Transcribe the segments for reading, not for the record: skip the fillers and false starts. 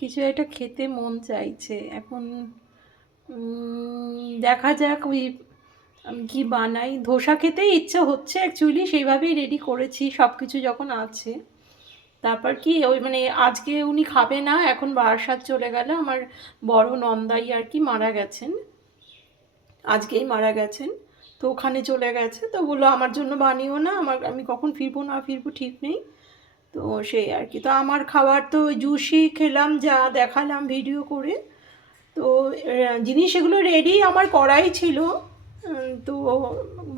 কিছু একটা খেতে মন চাইছে এখন। দেখা যাক ওই আমি কি বানাই। ধোসা খেতেই ইচ্ছা হচ্ছে অ্যাকচুয়ালি, সেইভাবেই রেডি করেছি সব কিছু যখন আছে। তারপর কি ওই মানে আজকে উনি খাবে না, এখন বারাসাত চলে গেল। আমার বড় নন্দাই আর কি মারা গেছেন, আজকেই মারা গেছেন। তো ওখানে চলে গেছে, তো বললো আমার জন্য বানিও না, আমি কখন ফিরবো না ফিরবো ঠিক নেই। তো সেই আর কি, তো আমার খাবার তো ওই জুসই খেলাম যা দেখালাম ভিডিও করে। তো জিনিস এগুলো রেডি আমার করাই ছিল। তো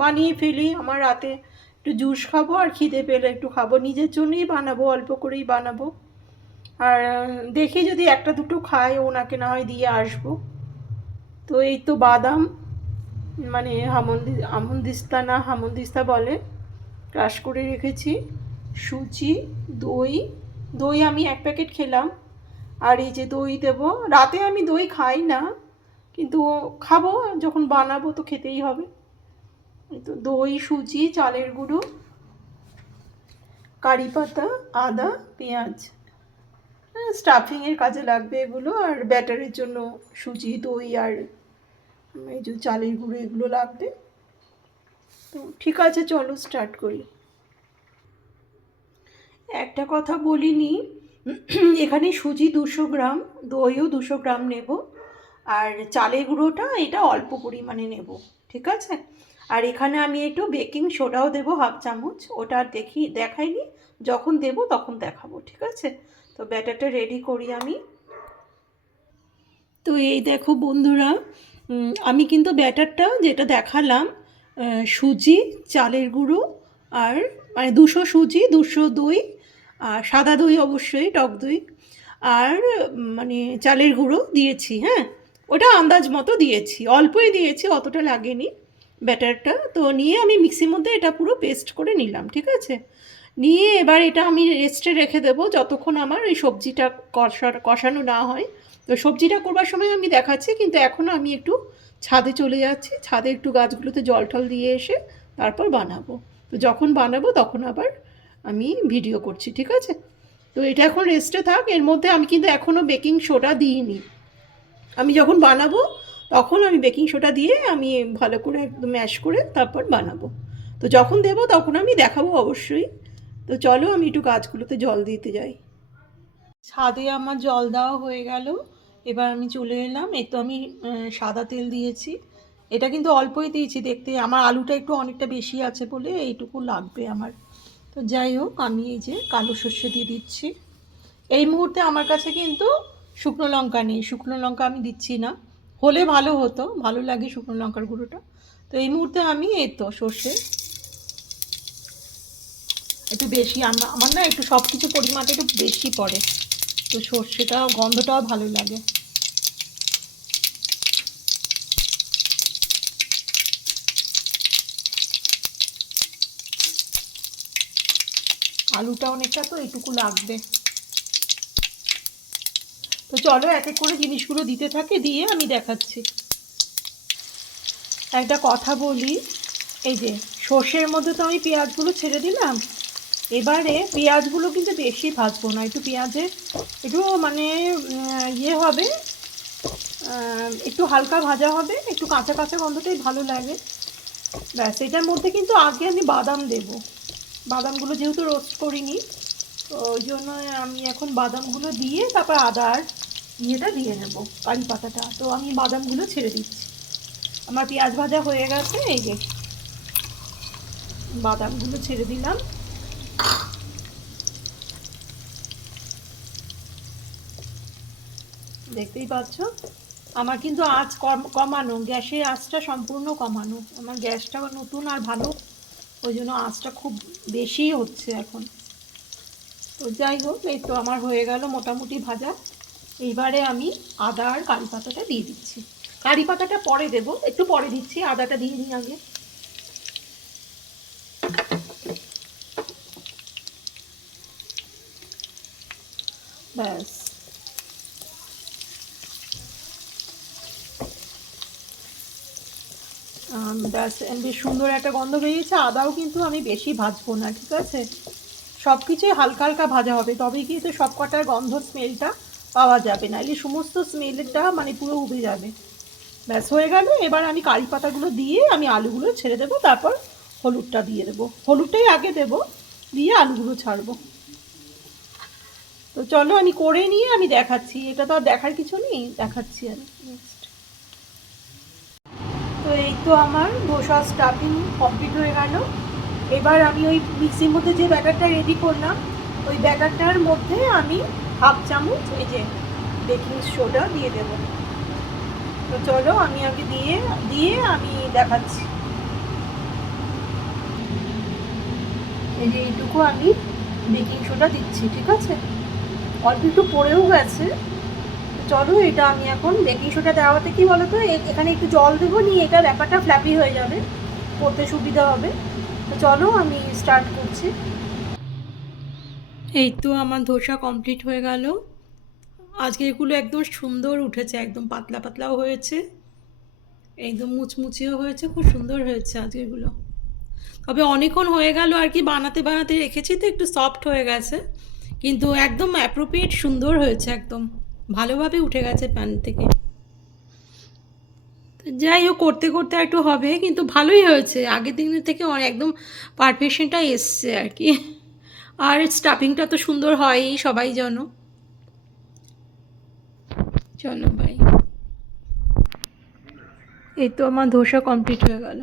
বানিয়ে ফেলি, আমার রাতে একটু জুস খাবো আর খিদে পেলে একটু খাবো, নিজের জন্যই বানাবো, অল্প করেই বানাবো। আর দেখি যদি একটা দুটো খাই, ওনাকে না হয় দিয়ে আসবো। তো এই তো বাদাম, মানে আমন্দিস্তা না হামন্দিস্তা বলে, ক্রাশ করে রেখেছি। সুজি, দই, দই আমি 1 প্যাকেট খেলাম। আর এই যে দই দেবো, রাতে আমি দই খাই না, কিন্তু খাবো যখন বানাবো তো খেতেই হবে। এই তো দই, সুজি, চালের গুঁড়ো, কারি পাতা, আদা, পেঁয়াজ। স্টাফিংয়ের কাজে লাগবে এগুলো, আর ব্যাটারের জন্য সুজি, দই আর এই যে চালের গুঁড়ো এগুলো লাগবে। তো ঠিক আছে, চলো স্টার্ট করি। একটা কথা বলিনি, এখানে সুজি 200 গ্রাম, দইও 200 গ্রাম নেব, আর চালের গুঁড়োটা এটা অল্প পরিমাণে নেব, ঠিক আছে। আর এখানে আমি একটু বেকিং সোডাও দেবো 1/2 চামচ, ওটা দেখাইনি, যখন দেব তখন দেখাবো, ঠিক আছে। তো ব্যাটারটা রেডি করি আমি। তো এই দেখো বন্ধুরা, আমি কিন্তু ব্যাটারটা যেটা দেখালাম, সুজি, চালের গুঁড়ো, আর মানে 200 সুজি, 200 দই, আর সাদা দই অবশ্যই, টক দই, আর মানে চালের গুঁড়ো দিয়েছি, হ্যাঁ। ওটা আন্দাজ মতো দিয়েছি, অল্পই দিয়েছি, অতটা লাগেনি ব্যাটারটা। তো নিয়ে আমি মিক্সির মধ্যে এটা পুরো পেস্ট করে নিলাম, ঠিক আছে। নিয়ে এবার এটা আমি রেস্টে রেখে দেবো যতক্ষণ আমার ওই সবজিটা কষানো না হয়। তো সবজিটা করবার সময় আমি দেখাচ্ছি, কিন্তু এখনও আমি একটু ছাদে চলে যাচ্ছি, ছাদে একটু গাছগুলোতে জল টল দিয়ে এসে তারপর বানাবো। তো যখন বানাবো তখন আবার আমি ভিডিও করছি, ঠিক আছে। তো এটা এখন রেস্টে থাক, এর মধ্যে আমি কিন্তু এখনও বেকিং সোডা দিইনি। আমি যখন বানাবো তখন আমি বেকিং সোডা দিয়ে আমি ভালো করে একদম ম্যাশ করে তারপর বানাবো। তো যখন দেবো তখন আমি দেখাবো অবশ্যই। তো চলো আমি একটু গাছগুলোতে জল দিতে যাই। ছাদে আমার জল দেওয়া হয়ে গেল, এবার আমি চলে এলাম। এই তো আমি সাদা তেল দিয়েছি, এটা কিন্তু অল্পই দিয়েছি, দেখতে আমার আলুটা একটু অনেকটা বেশি আছে বলে এইটুকু লাগবে আমার। তো যাই হোক, আমি এই যে কালো সর্ষে দিয়ে দিচ্ছি। এই মুহূর্তে আমার কাছে কিন্তু শুকনো লঙ্কা নেই, শুকনো লঙ্কা আমি দিচ্ছি না, হলে ভালো হতো, ভালো লাগে শুকনো লঙ্কার গুঁড়োটা। তো এই মুহূর্তে আমি এই তো সর্ষে একটু বেশি, আমার না একটু সব কিছু পরিমাণটা একটু বেশি পড়ে, তো সর্ষেটা গন্ধটাও ভালো লাগে। আলুটা অনেকটা, তো এইটুকু লাগবে। তো চলো এক এক করে জিনিসগুলো দিতে থাকে, দিয়ে আমি দেখাচ্ছি। একটা কথা বলি, এই যে সর্ষের মধ্যে তো আমি পেঁয়াজগুলো ছেড়ে দিলাম, এবারে পেঁয়াজগুলো কিন্তু বেশি ভাজবো না, একটু পেঁয়াজের একটু মানে ইয়ে হবে, একটু হালকা ভাজা হবে, একটু কাঁচা কাঁচা গন্ধটাই ভালো লাগে। ব্যাস, এটার মধ্যে কিন্তু আগে আমি বাদাম দেব, বাদামগুলো যেহেতু রোস্ট করিনি, তো ওই জন্য আমি এখন বাদামগুলো দিয়ে তারপর আদার ইয়েটা দিয়ে নেবো, কারি পাতাটা। তো আমি বাদামগুলো ছেড়ে দিচ্ছি, আমার পেঁয়াজ ভাজা হয়ে গেছে, এই যে বাদামগুলো ছেড়ে দিলাম। দেখতেই পাচ্ছ আমার কিন্তু আঁচ কমানো, গ্যাসের আঁচটা সম্পূর্ণ কমানো, আমার গ্যাসটা নতুন আর ভালো, ওই জন্য আঁচটা খুব বেশি হচ্ছে এখন। তো যাই হোক, এই তো আমার হয়ে গেল মোটামুটি ভাজা। এইবারে আমি আদা আর কারি পাতাটা দিয়ে দিচ্ছি, কারি পাতাটা পরে দেবো, একটু পরে দিচ্ছি, আদাটা দিয়ে নিই আগে। ব্যাস, ব্যাস, বেশ সুন্দর একটা গন্ধ বেরিয়েছে। আদাও কিন্তু আমি বেশি ভাজবো না, ঠিক আছে, সব কিছুই হালকা হালকা ভাজা হবে, তবেই কিন্তু সব কটার গন্ধ স্মেলটা পাওয়া যাবে না, এলে সমস্ত স্মেলটা মানে পুরো উঠে যাবে। ব্যাস হয়ে গেল। এবার আমি কারি পাতাগুলো দিয়ে আমি আলুগুলো ছেড়ে দেবো, তারপর হলুদটা দিয়ে দেবো, হলুদটাই আগে দেবো, দিয়ে আলুগুলো ছাড়বো। তো চলো আমি করে নিয়ে আমি দেখাচ্ছি, এটা তো আর দেখার কিছু নেই, দেখাচ্ছি আমি নেক্সট। তো এই তো আমার ধোসা স্টাফিং কমপ্লিট হয়ে গেল। এবার আমি ওই মিক্সির মধ্যে যে ব্যাটারটা রেডি করলাম, ওই ব্যাটারটার মধ্যে আমি হাফ চামচ এই যে বেকিং সোডা দিয়ে দেবো। তো চলো আমি আগে দিয়ে দিয়ে আমি দেখাচ্ছি। এই যে এইটুকু আমি বেকিং সোডা দিচ্ছি, ঠিক আছে, অল্প একটু পড়েও গেছে। চলো এটা আমি এখন বেকিং সোডা দেওয়াতে কি বলো তো, এখানে একটু জল দেবো, নিয়ে এটা ব্যাপারটা ফ্ল্যাপি হয়ে যাবে, করতে সুবিধা হবে। তো চলো আমি স্টার্ট করছি। এই তো আমার ধোসা কমপ্লিট হয়ে গেল। আজকে এগুলো একদম সুন্দর উঠেছে, একদম পাতলা পাতলাও হয়েছে, একদম মুচমুচেও হয়েছে, খুব সুন্দর হয়েছে আজকেগুলো। তবে অনেকক্ষণ হয়ে গেল আর কি, বানাতে বানাতে রেখেছি তো একটু সফট হয়ে গেছে, কিন্তু একদম অ্যাপ্রোপ্রিয়েট সুন্দর হয়েছে, একদম ভালোভাবে উঠে গেছে প্যান থেকে। যাই হোক, করতে করতে একটু হবে, কিন্তু ভালোই হয়েছে, আগের দিনের থেকে একদম পারফেকশনটা এসছে আর কি। আর স্টাফিংটা তো সুন্দর হয়ই, সবাই জানো। চলো বাই। এই তো আমার ধোসা কমপ্লিট হয়ে গেল।